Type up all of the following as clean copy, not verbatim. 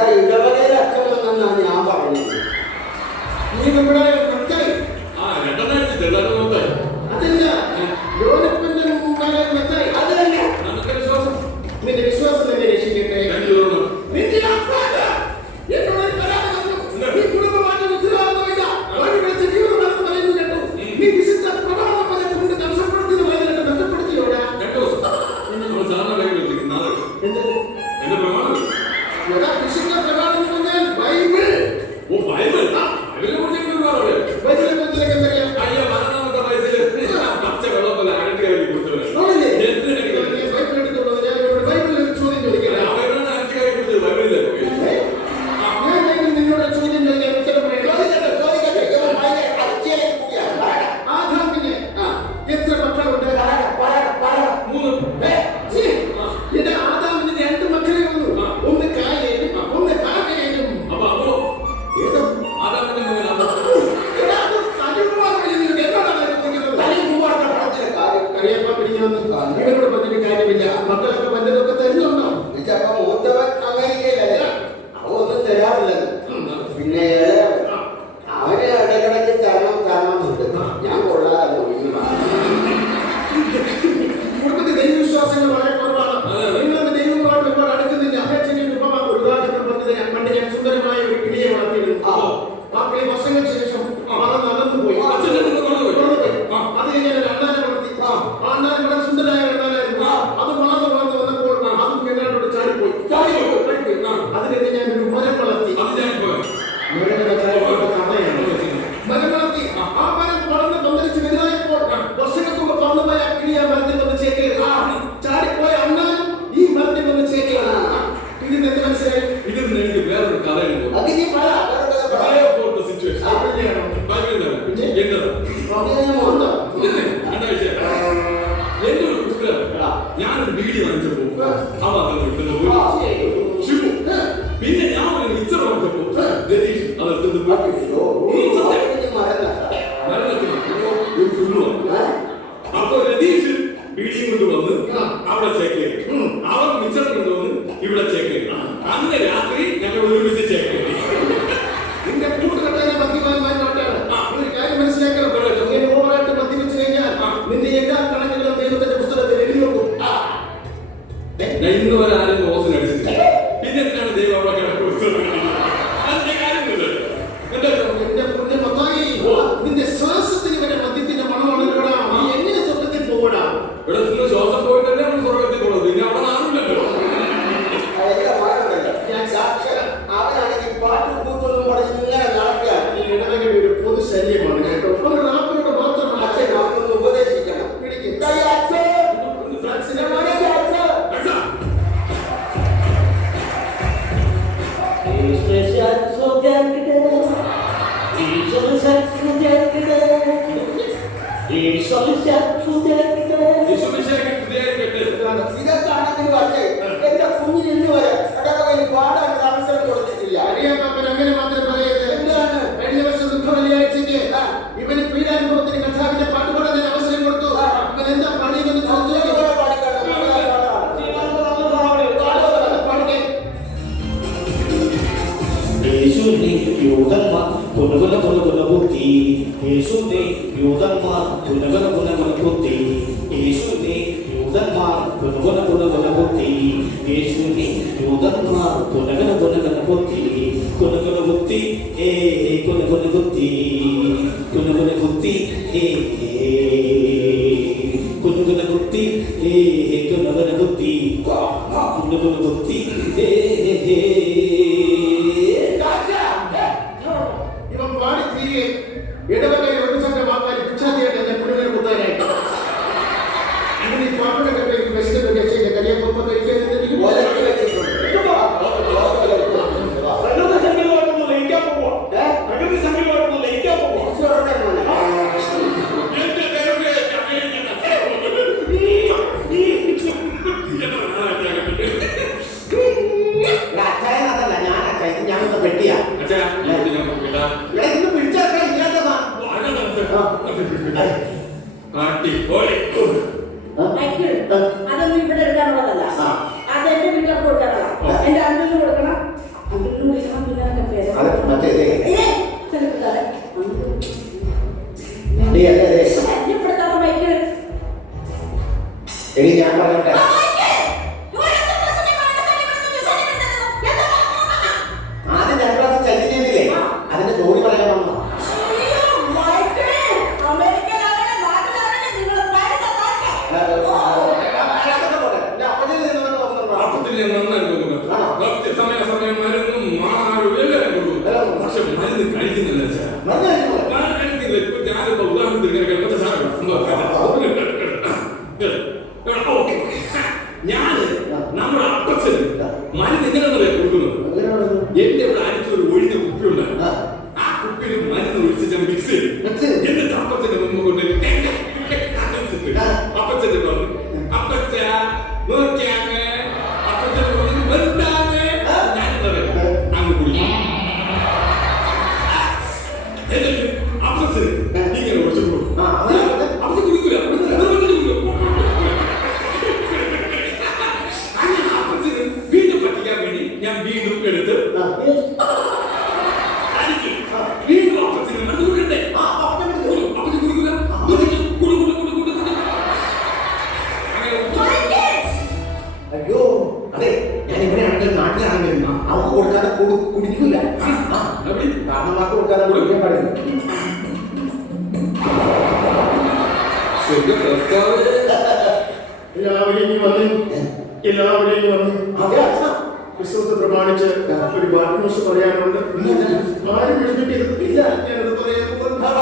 ഇടവകയിൽ അച്ഛൻ വന്നെന്നാണ് ഞാൻ പറയുന്നത്. നീ നമ്മുടെ അതല്ല ലോകത്തിന്റെ അതല്ല നിന്റെ വിശ്വാസം തന്നെ രക്ഷിക്കട്ടെ. ഞാനൊരു വീഡിയോ വാങ്ങിച്ചപ്പോ പിന്നെ ഞാൻ ഒരു മിച്ചർ വാങ്ങിച്ചപ്പോ രതീഷ് അതെടുത്തത് അപ്പൊ രതീഷ് വീഡിയോ കൊണ്ട് വന്ന് അവിടെ ചെക്ക് ചെയ്തു. അവർ മിച്ചർ കൊണ്ടുവന്ന് ഇവിടെ ചെക്ക് ചെയ്തു. അന്ന് രാത്രി ഞങ്ങൾ ഒരുമിച്ച് ചെക്ക് ചെയ്തു. നിന്റെ കൂട്ടുകെട്ടായ മദ്യപാന്മാരുടെ ഒരു കാര്യം മനസ്സിലാക്കണം. ഓവറായിട്ട് മദ്യപിച്ചു കഴിഞ്ഞാൽ നിന്റെ എല്ലാ കണക്കുകളും ദൈവത്തിന്റെ പുസ്തകത്തിൽ എഴുതി വെക്കും. ഞാൻ ഇന്ന് വരെ ആരും ഓസിന് അടിച്ചിട്ടില്ല. പിന്നെ എന്തിനാണ് ദൈവം അവിടെ കിടക്ക് പുസ്തകം? അതിന്റെ കാര്യമില്ല. നിന്റെ ശ്വാസത്തിന് വരെ മദ്യത്തിന്റെ മണമാണ്. നീ എങ്ങനെ സ്വർഗത്തിൽ പോകടാ? ഇവിടെ നിങ്ങൾ ശ്വാസം പോയിട്ടല്ലേ നമ്മൾ സ്വർഗത്തിൽ പോകുന്നത്. പിന്നെ അവിടെ നാണില്ലല്ലോ. അവനാണെങ്കിൽ പാട്ട് കൂട്ടൊന്നും പറഞ്ഞ് ഇങ്ങനെ നടക്കുക. ഇടവകയുടെ ഒരു പൊതു ശല്യമാണ് കേട്ടോ. നാട്ടിനോട് മാത്രമാണ് അച്ഛൻ നമുക്കൊന്ന് ഉപദേശിക്കണം. എന്റെ കുഞ്ഞിന് ഇന്ന് വരെ ഇടവകയിൽ പാടാൻ അവസരം കൊടുത്തിട്ടില്ല. അങ്ങനെ മാത്രം പറയരുത്. എന്താണ് കഴിഞ്ഞ വർഷം ദുഃഖവെള്ളിയാഴ്ചയ്ക്ക് ഇവന് പീഡാനുഭവത്തിന് കഥാവിന്റെ പാട്ട് പാടാൻ അവസരം കൊടുത്തു. ഇവൻ എന്താ പണിയെന്ന് ചോദിച്ചു. ഇവൻ പാടി തീരെ ഇടവകയിൽ ഒരു സംഘം ആൾക്കാർ പിച്ചാതിയായിട്ട് എന്നെ കുടുംബം കുത്താനായിട്ട് അങ്ങനെ ഈ പാട്ടുടെ കപ്പലേക്ക് വെച്ചിട്ട് രക്ഷയില്ല. കരിയപ്പൊപ്പം കഴിക്കാൻ അതൊന്നും ഇവിടെ എടുക്കാനുള്ളതല്ല. അത് എന്റെ വീട്ടിൽ കൊടുക്കാനുള്ള എന്റെ അഞ്ചിന് കൊടുക്കണം. എടി ഞാൻ പറയട്ടെ, ആദ്യം 2 ക്ലാസ് ചതി ചെയ്തില്ലേ, അതിന്റെ സോറി പറയാൻ വന്നോ? അപ്പത്തിന് ഞാൻ നന്നായി തോന്നുന്നു. സമയം മരുന്നും മാറും എല്ലാം കൊടുക്കും. പക്ഷെ മരുന്ന് കഴിക്കുന്നില്ല സാർ. കഴിക്കുന്നില്ല. ഇപ്പൊ ഞാനിപ്പോ ഉദാഹരണത്തിന് ഇങ്ങനെ സാധനം ഞാന് നമ്മുടെ അപ്പച്ചന് മരുന്ന് ഇങ്ങനെ കൊടുക്കുന്നത്. എന്റെ ഇവിടെ അരിച്ചൊരു ഒഴിഞ്ഞ കുപ്പിയുണ്ട്. ആ കുപ്പിയിൽ മരുന്ന് ഒഴിച്ച് ഞാൻ മിക്സ് ചെയ്യും. എന്നിട്ട് അപ്പച്ചന്റെ മുമ്പ് കൊണ്ട് അപ്പച്ചന്റെ പറഞ്ഞു, അപ്പച്ച നോക്കിയാങ്ങ്, അപ്പച്ചന്റെ പറഞ്ഞു എന്താന്ന് ഞാൻ അങ്ങ് കുടിക്കും. എന്നിട്ട് അപ്പച്ചന് ഇങ്ങനെ ഒഴിച്ചു കൊടുക്കും. അപ്പച്ചൻ കുടിക്കൂല. വീണ്ടും പറ്റിക്കാൻ വേണ്ടി ഞാൻ വീണ്ടും എടുത്ത് വീണ്ടും അപ്പച്ചന് മരുന്ന് കൊടുക്കണ്ടേ? അപ്പച്ചൻ കുടിക്കൂല. അയ്യോ അതെ, ഞാൻ ഇവിടെയാണെങ്കിലും നാട്ടിലാണെങ്കിലും അവർക്ക് കൊടുക്കാതെ കുടിക്കില്ല. കാരണന്മാർക്ക് കൊടുക്കാതെ കുടിക്കാൻ പാടില്ല. എല്ലാവരെയും വന്ന് ക്രിസ്മസ് പ്രമാണിച്ച് ഒരു ബാത്മോസ് പറയാനുണ്ട്. ആരും വിളിപ്പിക്കരുത്. ഞാനത് പറയാൻ വിളിപ്പിക്കരുത്.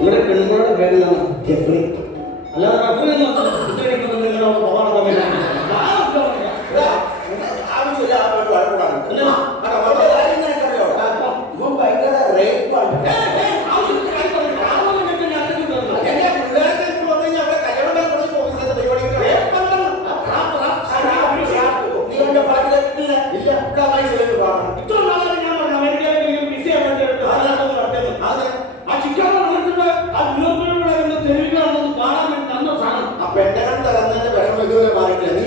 ഇവിടെ പെൺകുട്ടിയുടെ പേരെന്താണ്? ജെഫ്രി. അല്ലാതെ അപ്പൊ എന്റെ കണ്ട് തരുന്നതിന്റെ വിഷമം ഇതുവരെ മാറിയിട്ടില്ല.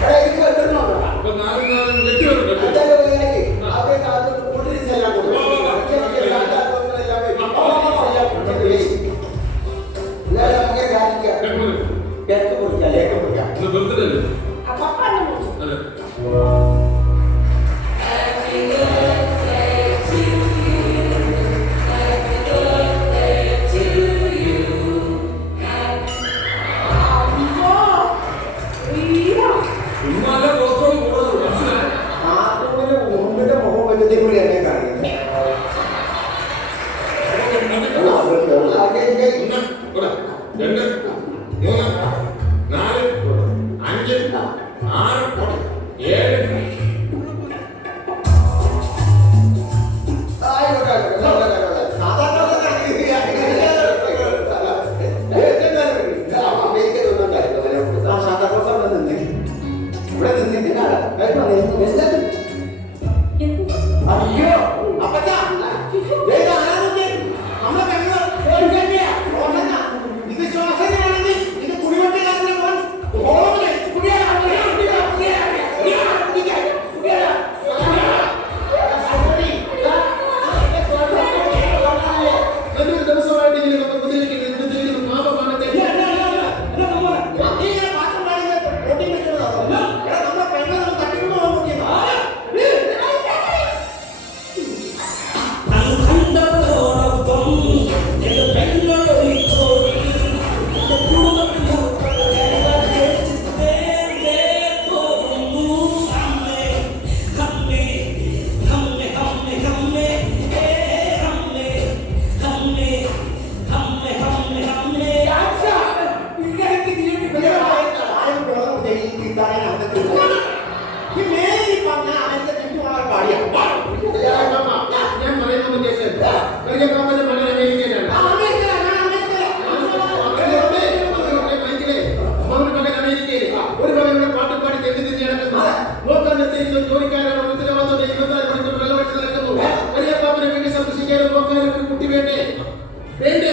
എടാ, ഇത് കേൾക്കണോ? അപ്പൊ നാലും നാലും വെട്ടിവരുണ്ട് കേട്ടോ. അതൊക്കെ വഴിയാക്കി. അവരെ കാലത്ത് കൂട്ടിരിച്ച് എല്ലാം കൊടുക്കും. ചെറിയ സാധാരണങ്ങളെല്ലാം വെക്കും. എല്ലാം കൊടുക്കും. എന്നാലും നമുക്ക് കാണിക്കാം. കേക്ക് കുടിക്കാം, ലേക്ക് കുടിക്കാം. ഇന്ന് ബർത്ത്ഡേ അല്ലേ? അതെ. ഉമ്മാലെ റോസോട് കൂടുതൽ മനസ്സിലായി. ആ പൂവിന് മുമ്പിന്റെ മുഖം വലുതിൽ കൂടി എന്നെ കാണിക്കുന്നത്. ഒന്ന്, ഇവിടെ, രണ്ട്, മൂന്ന്, നാല്, അഞ്ച്, ആറ്, ഏഴ്. അയ്യോ അപ്പച്ചാ ഇത് ശ്വാസനയാണെങ്കിൽ ഇത് കുടിവെട്ടിലാണെന്ന് അതൊരു ദിവസമായിട്ട് ഇങ്ങനെ നമ്മൾ ഉപദ്രവിക്കുന്നത് പാപമാണ്. ഞാൻ പറയുന്നത് കേൾക്കരുത്. വലിയ പാപ്പന്റെ മകൻ അമേരിക്കയിലാണ്. ഒരു മകനുടെ പാട്ടും പാടി തെറ്റി തിരിഞ്ഞ് നടക്കുന്നു. നോക്കാനെത്തിയിരിക്കുന്ന ജോലിക്കാരാണ് ഉത്തരവാദിത്തം 24 മണിക്കൂർ വെള്ളമടിച്ച് നടക്കുന്നു. വലിയ പാപ്പനെ വേണ്ടി സന്ദർശിക്കാനും നോക്കാനും ഒരു കുട്ടി വേണ്ടേ? വേണ്ടേ?